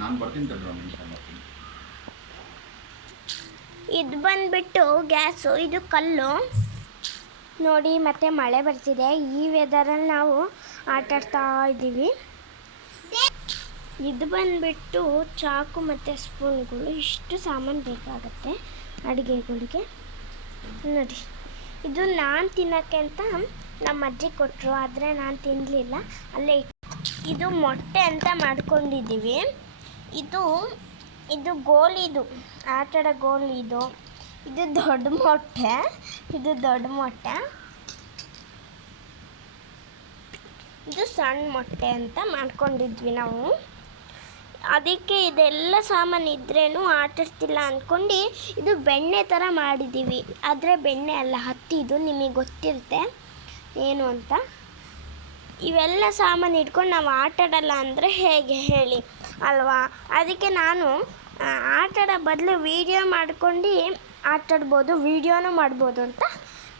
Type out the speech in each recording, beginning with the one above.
ನಾನು ಬರ್ತೀನಿ ತಡ್ರಿ ಒಂದು ನಿಮಿಷ ಬರ್ತೀನಿ. ಇದು ಬಂದುಬಿಟ್ಟು ಗ್ಯಾಸು, ಇದು ಕಲ್ಲು ನೋಡಿ. ಮತ್ತೆ ಮಳೆ ಬರ್ತಿದೆ. ಈ ವೆದರಲ್ಲಿ ನಾವು ಆಟಾಡ್ತಾ ಇದ್ದೀವಿ. ಇದು ಬಂದುಬಿಟ್ಟು ಚಾಕು ಮತ್ತು ಸ್ಪೂನ್ಗಳು. ಇಷ್ಟು ಸಾಮಾನು ಬೇಕಾಗುತ್ತೆ ಅಡುಗೆಗಳಿಗೆ ನೋಡಿ. ಇದು ನಾನು ತಿನ್ನೋಕ್ಕೆ ಅಂತ ನಮ್ಮ ಅಜ್ಜಿ ಕೊಟ್ಟರು, ಆದರೆ ನಾನು ತಿನ್ನಲಿಲ್ಲ, ಅಲ್ಲೇ ಇದು ಮೊಟ್ಟೆ ಅಂತ ಮಾಡ್ಕೊಂಡಿದ್ದೀವಿ. ಇದು ಗೋಲಿದು ಆಟಾಡೋ ಗೋಲಿ. ಇದು ದೊಡ್ಡ ಮೊಟ್ಟೆ, ಇದು ಸಣ್ಣ ಮೊಟ್ಟೆ ಅಂತ ಮಾಡ್ಕೊಂಡಿದ್ವಿ ನಾವು. ಅದಕ್ಕೆ ಇದೆಲ್ಲ ಸಾಮಾನು ಇದ್ರೇನು ಆಟಾಡ್ತಿಲ್ಲ ಅಂದ್ಕೊಂಡು ಇದು ಬೆಣ್ಣೆ ಥರ ಮಾಡಿದ್ದೀವಿ. ಆದರೆ ಬೆಣ್ಣೆ ಅಲ್ಲ, ಹತ್ತಿದು. ನಿಮಗೆ ಗೊತ್ತಿರುತ್ತೆ ಏನು ಅಂತ. ಇವೆಲ್ಲ ಸಾಮಾನು ಇಟ್ಕೊಂಡು ನಾವು ಆಟಾಡಲ್ಲ ಅಂದರೆ ಹೇಗೆ ಹೇಳಿ ಅಲ್ವಾ? ಅದಕ್ಕೆ ನಾನು ಆಟಾಡೋ ಬದಲು ವೀಡಿಯೋ ಮಾಡ್ಕೊಂಡು ಆಟಾಡ್ಬೋದು, ವೀಡಿಯೋನೂ ಮಾಡ್ಬೋದು ಅಂತ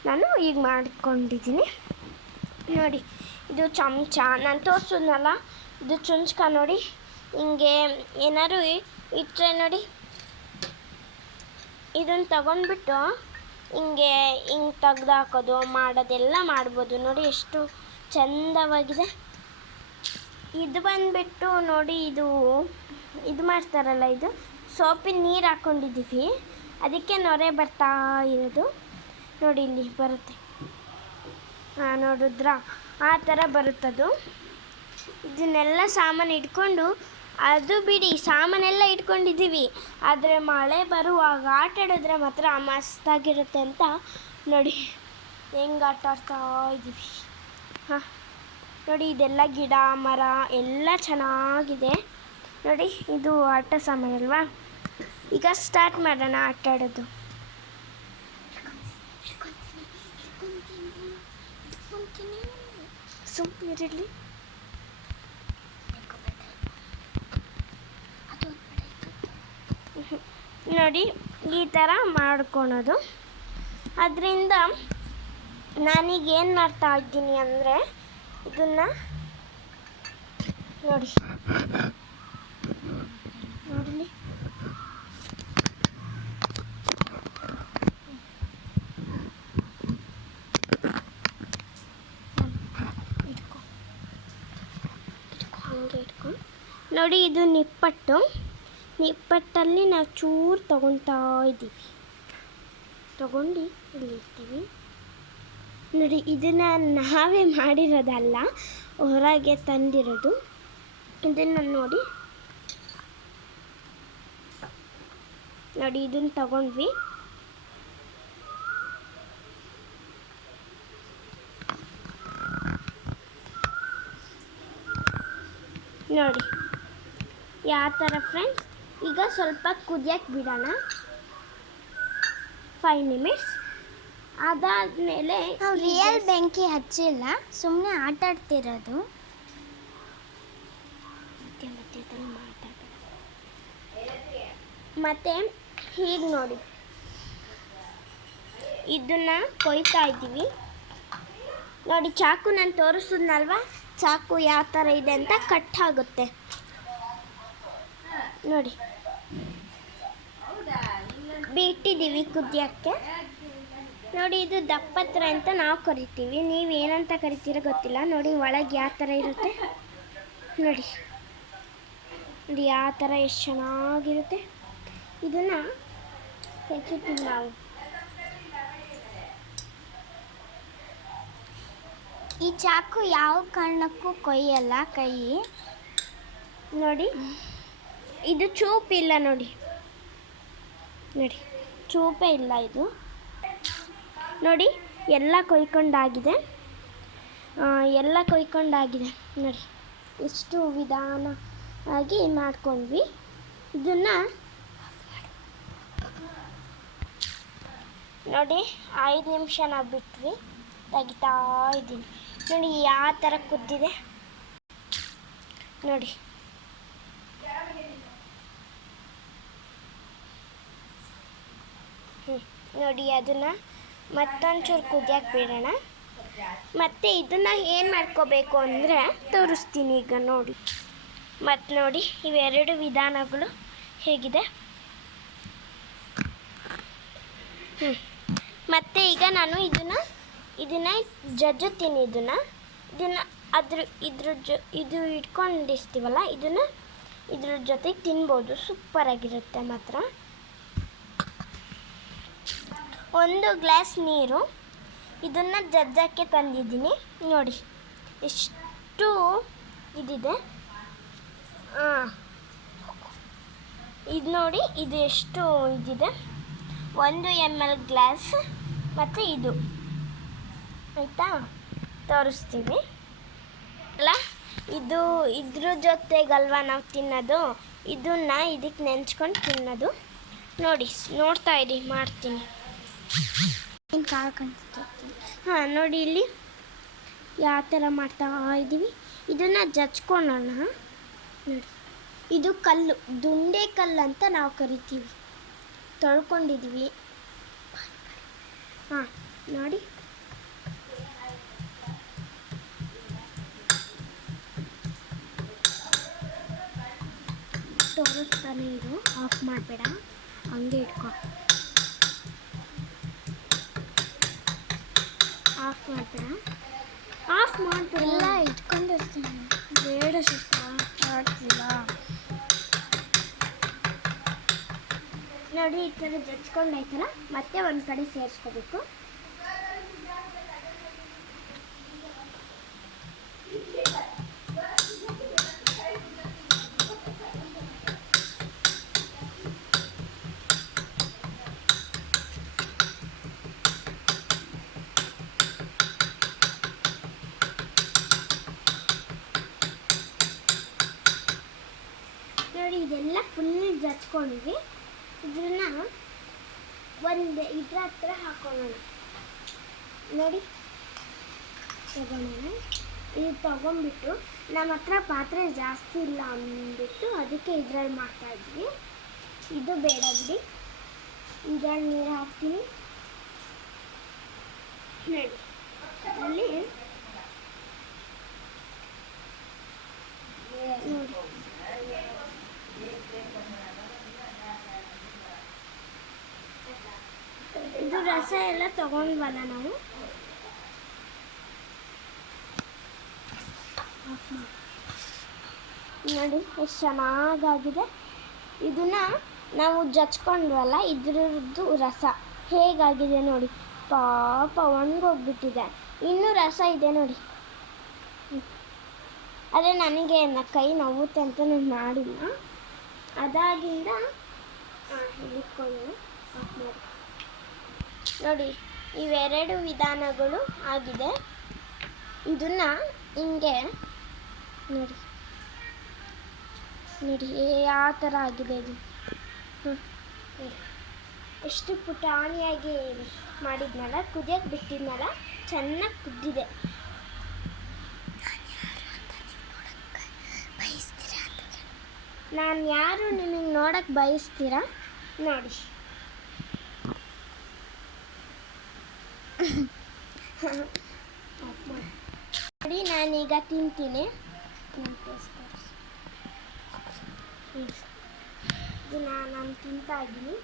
ನಾನು ಈಗ ಮಾಡ್ಕೊಂಡಿದ್ದೀನಿ ನೋಡಿ. ಇದು ಚಮಚ ನಾನು ತೋರಿಸಿದ್ನಲ್ಲ, ಇದು ಚುಂಚ್ಕ ನೋಡಿ. ಹಿಂಗೆ ಏನಾದ್ರು ಇಟ್ಟರೆ ನೋಡಿ, ಇದನ್ನು ತಗೊಂಡ್ಬಿಟ್ಟು ಹಿಂಗೆ ತೆಗ್ದು ಹಾಕೋದು ಮಾಡೋದೆಲ್ಲ ಮಾಡ್ಬೋದು ನೋಡಿ. ಎಷ್ಟು ಚಂದವಾಗಿದೆ. ಇದು ಬಂದುಬಿಟ್ಟು ನೋಡಿ, ಇದು ಮಾಡ್ತಾರಲ್ಲ, ಇದು ಸೋಪಿನ ನೀರು ಹಾಕ್ಕೊಂಡಿದ್ದೀವಿ, ಅದಕ್ಕೆ ನೊರೆ ಬರ್ತಾ ಇರೋದು ನೋಡಿ. ಇಲ್ಲಿ ಬರುತ್ತೆ, ನೋಡಿದ್ರಾ? ಆ ಥರ ಬರುತ್ತದು. ಇದನ್ನೆಲ್ಲ ಸಾಮಾನು ಇಟ್ಕೊಂಡು, ಅದು ಬಿಡಿ ಸಾಮಾನೆಲ್ಲ ಇಟ್ಕೊಂಡಿದ್ದೀವಿ, ಆದರೆ ಮಳೆ ಬರುವಾಗ ಆಟಾಡಿದ್ರೆ ಮಾತ್ರ ಮಸ್ತಾಗಿರುತ್ತೆ ಅಂತ ನೋಡಿ ಹೆಂಗೆ ಆಟಾಡ್ತಾ ಇದ್ದೀವಿ. ಹಾಂ ನೋಡಿ, ಇದೆಲ್ಲ ಗಿಡ ಮರ ಎಲ್ಲ ಚೆನ್ನಾಗಿದೆ ನೋಡಿ. ಇದು ಆಟ ಸಾಮಾನಲ್ವಾ? ಈಗ ಸ್ಟಾರ್ಟ್ ಮಾಡೋಣ ಆಟಾಡೋದು. ಸುಮ್ಮನಿರಲಿ. ನೋಡಿ ಈ ಥರ ಮಾಡ್ಕೊಳೋದು. ಅದರಿಂದ ನಾನೀಗ ಏನು ಮಾಡ್ತಾ ಇದ್ದೀನಿ ಅಂದರೆ, ಇದನ್ನು ನೋಡಿ ನೋಡಲಿ. ಇಟ್ಕೊಂಡು ನೋಡಿ, ಇದು ನಿಪ್ಪಟ್ಟಲ್ಲಿ ನಾವು ಚೂರು ತೊಗೊತಾ ಇದ್ದೀವಿ, ತೊಗೊಂಡು ಇಲ್ಲಿರ್ತೀವಿ ನೋಡಿ. ಇದನ್ನು ನಾವೇ ಮಾಡಿರೋದಲ್ಲ, ಹೊರಗೆ ತಂದಿರೋದು. ಇದನ್ನು ನೋಡಿ ಇದನ್ನು ತಗೊಂಡ್ವಿ. ನೋಡಿ ಯಾವ ಥರ ಫ್ರೆಂಡ್ಸ್. ಈಗ ಸ್ವಲ್ಪ ಕುದಿಯಕ್ಕೆ ಬಿಡೋಣ 5 ನಿಮಿಟ್ಸ್. ಅದಾದಮೇಲೆ ನಾವು ರಿಯಲ್ ಬೆಂಕಿ ಹಚ್ಚಿಲ್ಲ, ಸುಮ್ಮನೆ ಆಟಾಡ್ತಿರೋದು. ಮತ್ತೆ ಹೀಗೆ ನೋಡಿ, ಇದನ್ನು ಕೊಯ್ತಾ ಇದ್ದೀವಿ ನೋಡಿ. ಚಾಕು ನಾನು ತೋರಿಸಿದ್ನಲ್ವ, ಚಾಕು ಯಾವ ಥರ ಇದೆ ಅಂತ ಕಟ್ ಆಗುತ್ತೆ ನೋಡಿ. ಬಿಟ್ಟಿದ್ದೀವಿ ಕುದಿಯೋಕ್ಕೆ ನೋಡಿ. ಇದು ದಪ್ಪತ್ರ ಅಂತ ನಾವು ಕರಿತೀವಿ, ನೀವು ಏನಂತ ಕರಿತೀರೋ ಗೊತ್ತಿಲ್ಲ ನೋಡಿ. ಒಳಗೆ ಯಾವ ಥರ ಇರುತ್ತೆ ನೋಡಿ ಯಾವ ಥರ ಎಷ್ಟು ಚೆನ್ನಾಗಿರುತ್ತೆ. ಇದನ್ನು ಹೆಚ್ಚುತ್ತೀವಿ ನಾವು. ಈ ಚಾಕು ಯಾವ ಕಾರಣಕ್ಕೂ ಕೊಯ್ಯಲ್ಲ ಕೈ ನೋಡಿ. ಇದು ಚೂಪಿಲ್ಲ ನೋಡಿ, ಚೂಪೇ ಇಲ್ಲ ಇದು ನೋಡಿ. ಎಲ್ಲ ಕೊಯ್ಕೊಂಡಾಗಿದೆ ನೋಡಿ. ಇಷ್ಟು ವಿಧಾನವಾಗಿ ಮಾಡ್ಕೊಂಡ್ವಿ. ಇದನ್ನು ನೋಡಿ 5 ನಿಮಿಷ ನಾವು ಬಿಟ್ವಿ, ತೆಗಿತಾ ಇದ್ದೀನಿ ನೋಡಿ ಯಾವ ಥರ ಕುದ್ದಿದೆ ನೋಡಿ. ನೋಡಿ ಅದನ್ನು ಮತ್ತೊಂಚೂರು ಕುದಿಯಕ್ಕೆ ಬಿಡೋಣ. ಮತ್ತು ಇದನ್ನು ಏನು ಮಾಡ್ಕೋಬೇಕು ಅಂದರೆ ತೋರಿಸ್ತೀನಿ ಈಗ ನೋಡಿ. ಮತ್ತು ನೋಡಿ ಇವೆರಡು ವಿಧಾನಗಳು ಹೇಗಿದೆ. ಮತ್ತು ಈಗ ನಾನು ಇದನ್ನು ಜಜ್ಜುತ್ತೀನಿ. ಇದನ್ನು ಇದು ಇಟ್ಕೊಂಡಿರ್ತೀವಲ್ಲ ಇದ್ರ ಜೊತೆಗೆ ತಿನ್ಬೋದು. ಸೂಪರಾಗಿರುತ್ತೆ ಮಾತ್ರ. 1 ಗ್ಲಾಸ್ ನೀರು, ಇದನ್ನು ಜಜ್ಜಕ್ಕೆ ತಂದಿದ್ದೀನಿ. ನೋಡಿ ಎಷ್ಟು ಇದಿದೆ. ಇದು ನೋಡಿ, ಇದು ಎಷ್ಟು ಇದಿದೆ. 1 ml ಗ್ಲಾಸ್. ಮತ್ತು ಇದು ಆಯಿತಾ, ತೋರಿಸ್ತೀವಿ ಅಲ್ಲ. ಇದ್ರ ಜೊತೆಗಲ್ವ ನಾವು ತಿನ್ನೋದು. ಇದಕ್ಕೆ ನೆಂಚ್ಕೊಂಡು ತಿನ್ನೋದು. ನೋಡ್ತಾ ಇರಿ, ಮಾಡ್ತೀನಿ. ನೋಡಿ ಇಲ್ಲಿ ಯಾವ ಥರ ಮಾಡ್ತಾ ಇದ್ದೀವಿ. ಇದನ್ನು ಜಜ್ಕೊಳ್ಳೋಣ. ನೋಡಿ, ಇದು ಕಲ್ಲು, ದುಂಡೆ ಕಲ್ಲು ಅಂತ ನಾವು ಕರಿತೀವಿ. ತೊಳ್ಕೊಂಡಿದ್ದೀವಿ. ನೋಡಿ, ತೋರಿಸ್ತಾನೆ ಇರು. ಆಫ್ ಮಾಡಬೇಡ, ಹಂಗೆ ಇಟ್ಕೊ. ಆಫ್ ಮಾಡಬೇಡ, ಇಟ್ಕೊಂಡಿರ್ತೀನಿ. ಬೇಡ ಆಡ್ತಿಲ್ಲ. ನೋಡಿ, ಈ ಥರ ಜಜ್ಕೊಂಡಾಯ್ತಲ್ಲ, ಮತ್ತೆ ಒಂದು ಕಡೆ ಸೇರಿಸ್ಕೋಬೇಕು. ನೋಡಿ, ಇದೆಲ್ಲ ಫುಲ್ ಜಜ್ಕೊಂಡ್ವಿ. ಇದನ್ನ ಇದ್ರ ಹತ್ರ ಹಾಕೊಳ್ಳೋಣ. ನೋಡಿ, ತಗೊಳ್ಳೋಣ. ಇದು ತಗೊಂಡ್ಬಿಟ್ಟು, ನಮ್ಮ ಹತ್ರ ಪಾತ್ರೆ ಜಾಸ್ತಿ ಇಲ್ಲ ಅಂದ್ಬಿಟ್ಟು ಅದಕ್ಕೆ ಇದ್ರಲ್ಲಿ ಮಾಡ್ತಾಯಿದ್ವಿ. ಇದು ಬೇಡ ಬಿಡಿ, ಇದ್ರಲ್ಲಿ ನೀರು ಹಾಕ್ತೀನಿ. ನೋಡಿ, ಅಲ್ಲಿ ನೋಡಿ, ಇದು ರಸ ಎಲ್ಲ ತಗೊಂಡ್ವಲ್ಲ ನಾವು. ನೋಡಿ ಎಷ್ಟು ಚೆನ್ನಾಗಾಗಿದೆ. ಇದನ್ನು ನಾವು ಜಜ್ಕೊಂಡ್ವಲ್ಲ, ಇದ್ರದ್ದು ರಸ ಹೇಗಾಗಿದೆ ನೋಡಿ. ಪಾಪ ಒಣಗೋಗ್ಬಿಟ್ಟಿದೆ. ಇನ್ನೂ ರಸ ಇದೆ ನೋಡಿ. ಆದರೆ ನನಗೆ ಕೈ ನೋವುತ್ತೆ ಅಂತ ನಾನು ಮಾಡಿಲ್ಲ. ಅದಾಗಿಂದ ಇಟ್ಕೊಂಡು ನೋಡಿ, ಇವೆರಡು ವಿಧಾನಗಳು ಆಗಿದೆ. ಇದನ್ನು ಹಿಂಗೆ ನೋಡಿ ಯಾವ ಥರ ಆಗಿದೆ. ಇದು ಎಷ್ಟು ಪುಟಾಣಿಯಾಗಿ ಮಾಡಿದ್ನಲ್ಲ, ಕುದಿಯೋಕ್ಕೆ ಬಿಟ್ಟಿದ್ನಲ್ಲ, ಚೆನ್ನಾಗಿ ಕುದ್ದಿದೆ. ನಾನು ಯಾರು ನಿಮಗೆ ನೋಡೋಕ್ಕೆ ಬಯಸ್ತೀರಾ ನೋಡಿ. ನೋಡಿ, ನಾನೀಗ ತಿಂತೀನಿ. ನಾನು ತಿಂತಾ ಇದ್ದೀನಿ.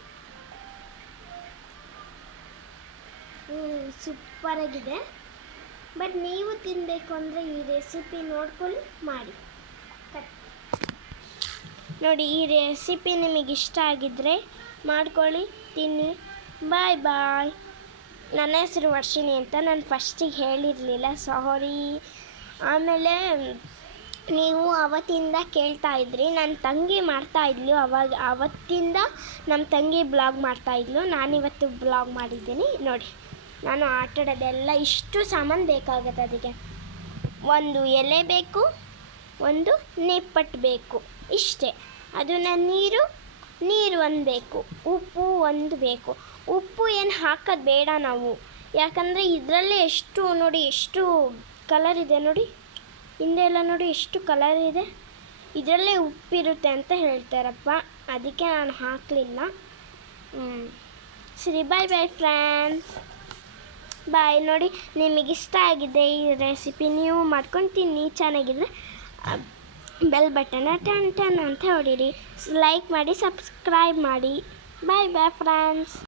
ಸೂಪರಾಗಿದೆ. ಬಟ್ ನೀವು ತಿನ್ನಬೇಕು ಅಂದರೆ ಈ ರೆಸಿಪಿ ನೋಡ್ಕೊಳ್ಳಿ, ಮಾಡಿ. ನೋಡಿ, ಈ ರೆಸಿಪಿ ನಿಮಗೆ ಇಷ್ಟ ಆಗಿದ್ದರೆ ಮಾಡ್ಕೊಳ್ಳಿ, ತಿನ್ನಿ. ಬಾಯ್ ಬಾಯ್. ನನ್ನ ಹೆಸರು ವರ್ಷಿಣಿ ಅಂತ. ನಾನು ಫಸ್ಟಿಗೆ ಹೇಳಿರಲಿಲ್ಲ, ಸಾರಿ. ಆಮೇಲೆ ನೀವು ಅವತ್ತಿಂದ ಕೇಳ್ತಾಯಿದ್ರಿ. ನನ್ನ ತಂಗಿ ಮಾಡ್ತಾಯಿದ್ಲು, ಅವತ್ತಿಂದ ನಮ್ಮ ತಂಗಿ ಬ್ಲಾಗ್ ಮಾಡ್ತಾಯಿದ್ಲು. ನಾನಿವತ್ತು ಬ್ಲಾಗ್ ಮಾಡಿದ್ದೀನಿ. ನೋಡಿ, ನಾನು ಆಟಾಡೋದೆಲ್ಲ ಇಷ್ಟು ಸಾಮಾನು ಬೇಕಾಗುತ್ತೆ. ಅದಕ್ಕೆ ಒಂದು ಎಲೆ ಬೇಕು, ಒಂದು ನಿಪ್ಪಟ್ಟು ಬೇಕು, ಇಷ್ಟೇ. ಅದನ್ನು ನೀರು ಒಂದು ಬೇಕು, ಉಪ್ಪು ಒಂದು ಬೇಕು. ಉಪ್ಪು ಏನು ಹಾಕೋದು ಬೇಡ ನಾವು, ಯಾಕಂದರೆ ಇದರಲ್ಲೇ ಎಷ್ಟು ನೋಡಿ, ಎಷ್ಟು ಕಲರ್ ಇದೆ ನೋಡಿ. ಹಿಂದೆ ಎಲ್ಲ ನೋಡಿ ಎಷ್ಟು ಕಲರ್ ಇದೆ. ಇದರಲ್ಲೇ ಉಪ್ಪಿರುತ್ತೆ ಅಂತ ಹೇಳ್ತಾರಪ್ಪ, ಅದಕ್ಕೆ ನಾನು ಹಾಕಲಿಲ್ಲ. ಸರಿ, ಬಾಯ್ ಬಾಯ್ ಫ್ರೆಂಡ್ಸ್, ಬಾಯ್. ನೋಡಿ, ನಿಮಗಿಷ್ಟ ಆಗಿದೆ ಈ ರೆಸಿಪಿ, ನೀವು ಮಾಡ್ಕೊಂಡು ತಿನ್ನಿ. ಚೆನ್ನಾಗಿದ್ರೆ ಬೆಲ್ ಬಟನ್ನ ಟನ್ ಟನ್ ಅಂತ ಹೊಡೀರಿ. ಲೈಕ್ ಮಾಡಿ, ಸಬ್ಸ್ಕ್ರೈಬ್ ಮಾಡಿ. ಬಾಯ್ ಬಾಯ್ ಫ್ರೆಂಡ್ಸ್.